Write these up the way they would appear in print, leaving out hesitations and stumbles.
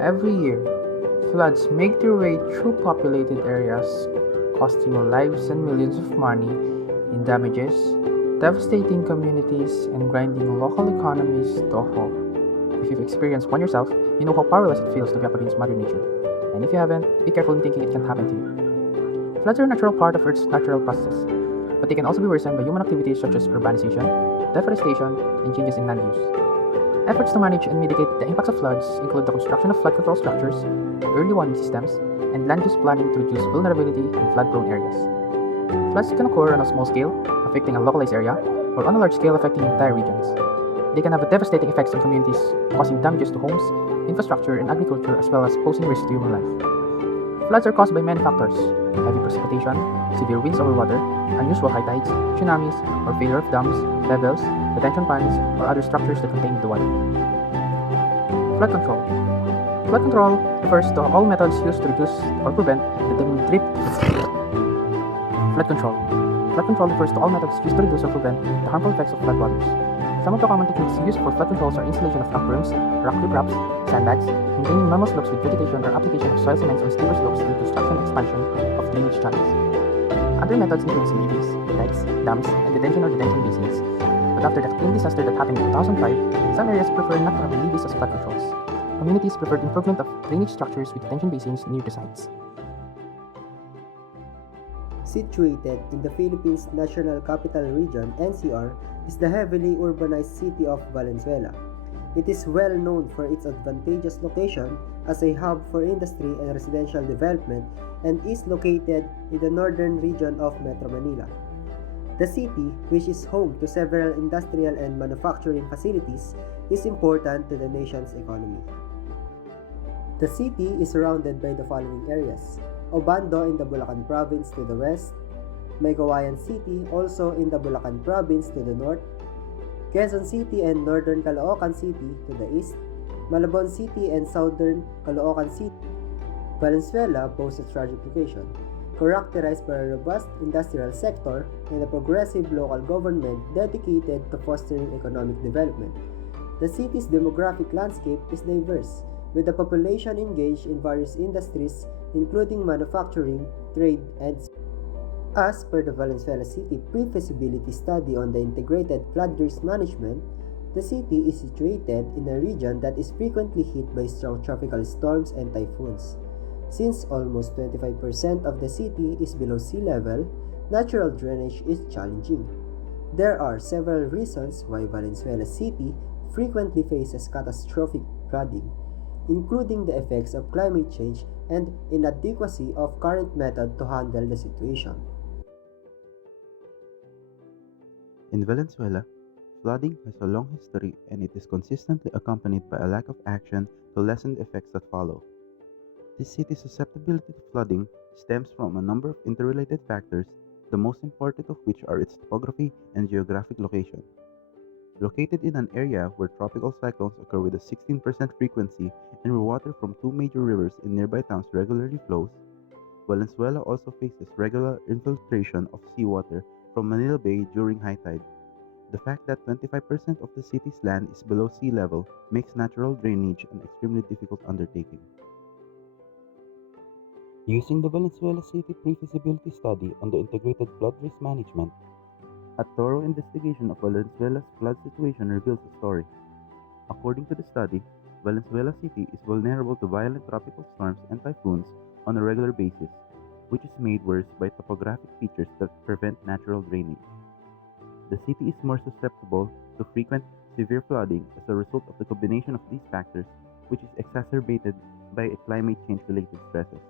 Every year, floods make their way through populated areas, costing lives and millions of money in damages, devastating communities, and grinding local economies to a halt. If you've experienced one yourself, you know how powerless it feels to be up against Mother Nature. And if you haven't, be careful in thinking it can happen to you. Floods are a natural part of Earth's natural processes, but they can also be worsened by human activities such as urbanization, deforestation, and changes in land use. Efforts to manage and mitigate the impacts of floods include the construction of flood control structures, early warning systems, and land use planning to reduce vulnerability in flood-prone areas. Floods can occur on a small scale, affecting a localized area, or on a large scale, affecting entire regions. They can have devastating effects on communities, causing damages to homes, infrastructure, and agriculture, as well as posing risks to human life. Floods are caused by many factors: heavy precipitation, severe winds over water, unusual high tides, tsunamis, or failure of dams, levels, retention ponds, or other structures that contain the water. Flood control. Flood control refers to all methods used to reduce or prevent the drip. Flood control. Flood control refers to all methods used to reduce or prevent the harmful effects of floodwaters. Some of the common techniques used for flood controls are installation of rock berms, rock ripraps, sandbags, maintaining normal slopes with vegetation, or application of soil cements on steeper slopes through construction expansion of drainage channels. Other methods include levees, dikes, dams, and detention basins. But after the clean disaster that happened in 2005, some areas prefer not to have levees as flood controls. Communities preferred improvement of drainage structures with detention basins near the sites. Situated in the Philippines' National Capital Region (NCR) is the heavily urbanized city of Valenzuela. It is well known for its advantageous location as a hub for industry and residential development and is located in the northern region of Metro Manila. The city, which is home to several industrial and manufacturing facilities, is important to the nation's economy. The city is surrounded by the following areas: Obando in the Bulacan Province to the west, Maygawayan City also in the Bulacan Province to the north, Quezon City and Northern Caloocan City to the east, Malabon City and Southern Caloocan City. Valenzuela boasts a tragic location, characterized by a robust industrial sector and a progressive local government dedicated to fostering economic development. The city's demographic landscape is diverse, with the population engaged in various industries including manufacturing, trade, and as per the Valenzuela City pre-feasibility study on the integrated flood risk management, the city is situated in a region that is frequently hit by strong tropical storms and typhoons. Since almost 25% of the city is below sea level, natural drainage is challenging. There are several reasons why Valenzuela City frequently faces catastrophic flooding, including the effects of climate change and inadequacy of current method to handle the situation. In Venezuela, flooding has a long history and it is consistently accompanied by a lack of action to lessen the effects that follow. This city's susceptibility to flooding stems from a number of interrelated factors, the most important of which are its topography and geographic location. Located in an area where tropical cyclones occur with a 16% frequency and where water from two major rivers in nearby towns regularly flows, Valenzuela also faces regular infiltration of seawater from Manila Bay during high tide. The fact that 25% of the city's land is below sea level makes natural drainage an extremely difficult undertaking. Using the Valenzuela City pre-feasibility study on the integrated flood risk management, a thorough investigation of Valenzuela's flood situation reveals a story. According to the study, Valenzuela City is vulnerable to violent tropical storms and typhoons on a regular basis, which is made worse by topographic features that prevent natural drainage. The city is more susceptible to frequent severe flooding as a result of the combination of these factors, which is exacerbated by climate change related stresses.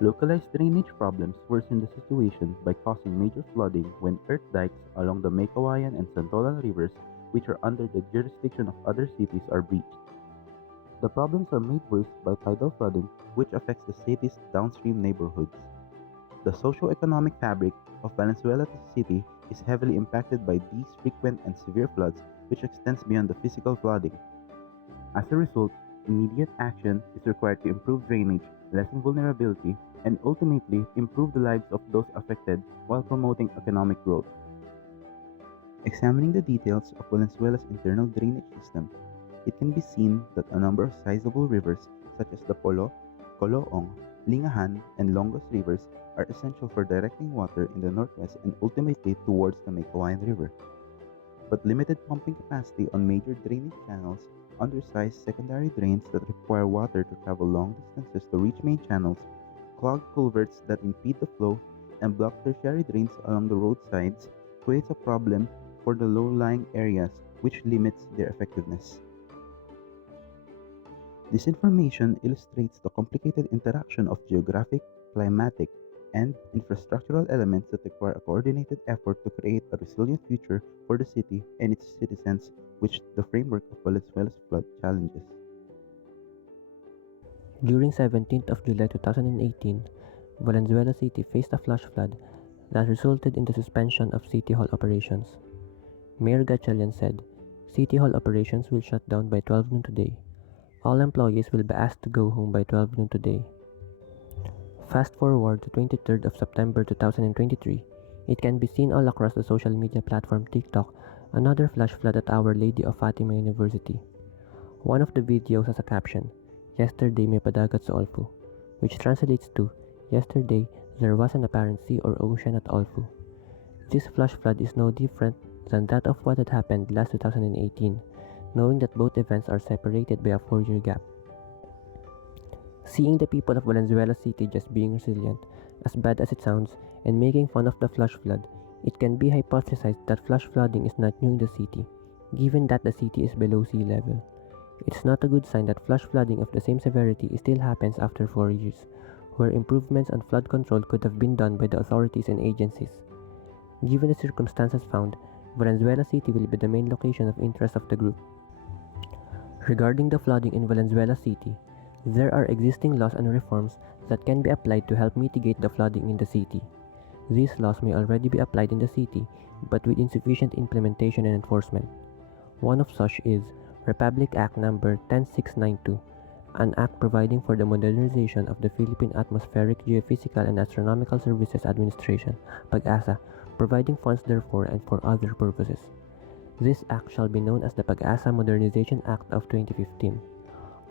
Localized drainage problems worsen the situation by causing major flooding when earth dikes along the Maykawayan and Santolan rivers, which are under the jurisdiction of other cities, are breached. The problems are made worse by tidal flooding, which affects the city's downstream neighborhoods. The socio-economic fabric of Valenzuela City is heavily impacted by these frequent and severe floods, which extends beyond the physical flooding. As a result, immediate action is required to improve drainage, lessen vulnerability, and ultimately improve the lives of those affected while promoting economic growth. Examining the details of Valenzuela's internal drainage system, it can be seen that a number of sizable rivers such as the Polo, Coloong, Lingahan, and Longos rivers are essential for directing water in the northwest and ultimately towards the Mekawayan River. But limited pumping capacity on major drainage channels, undersized secondary drains that require water to travel long distances to reach main channels, clogged culverts that impede the flow, and blocked tertiary drains along the roadsides creates a problem for the low-lying areas, which limits their effectiveness. This information illustrates the complicated interaction of geographic, climatic, and infrastructural elements that require a coordinated effort to create a resilient future for the city and its citizens, which the framework of Valenzuela's flood challenges. During 17th of July 2018, Valenzuela City faced a flash flood that resulted in the suspension of City Hall operations. Mayor Gatchalian said, City Hall operations will shut down by 12 noon today. All employees will be asked to go home by 12 noon today. Fast forward to 23rd of September 2023, it can be seen all across the social media platform TikTok, another flash flood at Our Lady of Fatima University. One of the videos has a caption, Yesterday may padagat sa Olfu, which translates to, Yesterday there was an apparent sea or ocean at Olfu. This flash flood is no different than that of what had happened last 2018, knowing that both events are separated by a 4-year gap. Seeing the people of Valenzuela City just being resilient, as bad as it sounds, and making fun of the flash flood, it can be hypothesized that flash flooding is not new in the city, given that the city is below sea level. It's not a good sign that flash flooding of the same severity still happens after 4 years, where improvements on flood control could have been done by the authorities and agencies. Given the circumstances found, Valenzuela City will be the main location of interest of the group. Regarding the flooding in Valenzuela City, there are existing laws and reforms that can be applied to help mitigate the flooding in the city. These laws may already be applied in the city, but with insufficient implementation and enforcement. One of such is Republic Act No. 10692, an act providing for the modernization of the Philippine Atmospheric, Geophysical, and Astronomical Services Administration, PAG-ASA, providing funds therefore and for other purposes. This act shall be known as the PAG-ASA Modernization Act of 2015.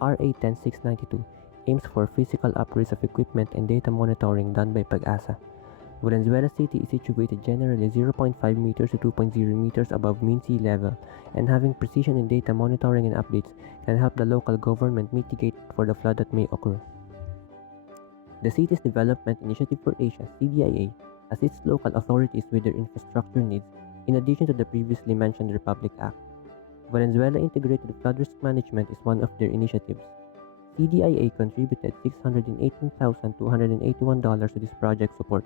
RA 10692 aims for physical upgrades of equipment and data monitoring done by PAG-ASA. Valenzuela City is situated generally 0.5 meters to 2.0 meters above mean sea level, and having precision in data monitoring and updates can help the local government mitigate for the flood that may occur. The Cities Development Initiative for Asia, CDIA, assists local authorities with their infrastructure needs in addition to the previously mentioned Republic Act. Valenzuela Integrated Flood Risk Management is one of their initiatives. CDIA contributed $618,281 to this project support.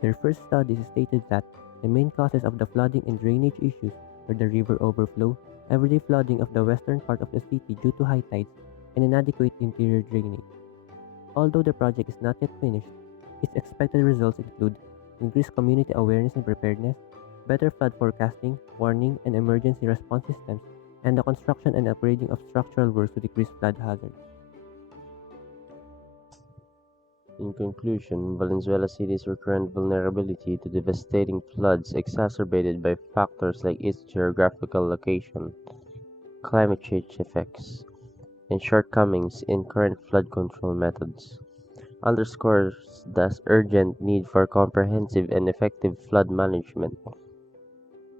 Their first studies stated that the main causes of the flooding and drainage issues were the river overflow, everyday flooding of the western part of the city due to high tides, and inadequate interior drainage. Although the project is not yet finished, its expected results include increased community awareness and preparedness, better flood forecasting, warning, and emergency response systems, and the construction and upgrading of structural works to decrease flood hazards. In conclusion, Valenzuela City's recurrent vulnerability to devastating floods exacerbated by factors like its geographical location, climate change effects, and shortcomings in current flood control methods, underscores the urgent need for comprehensive and effective flood management.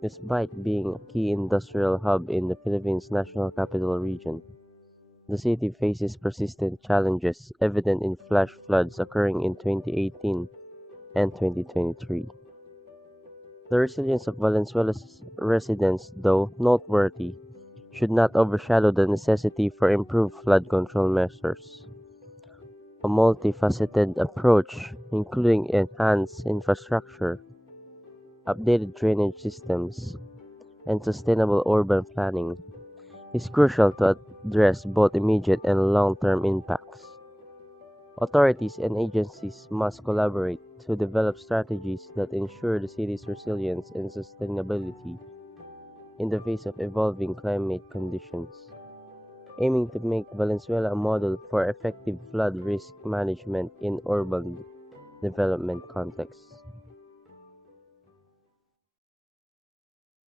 Despite being a key industrial hub in the Philippines' National Capital Region, the city faces persistent challenges evident in flash floods occurring in 2018 and 2023. The resilience of Valenzuela's residents, though noteworthy, should not overshadow the necessity for improved flood control measures. A multifaceted approach, including enhanced infrastructure, updated drainage systems, and sustainable urban planning, is crucial to address both immediate and long-term impacts. Authorities and agencies must collaborate to develop strategies that ensure the city's resilience and sustainability in the face of evolving climate conditions, aiming to make Valenzuela a model for effective flood risk management in urban development contexts.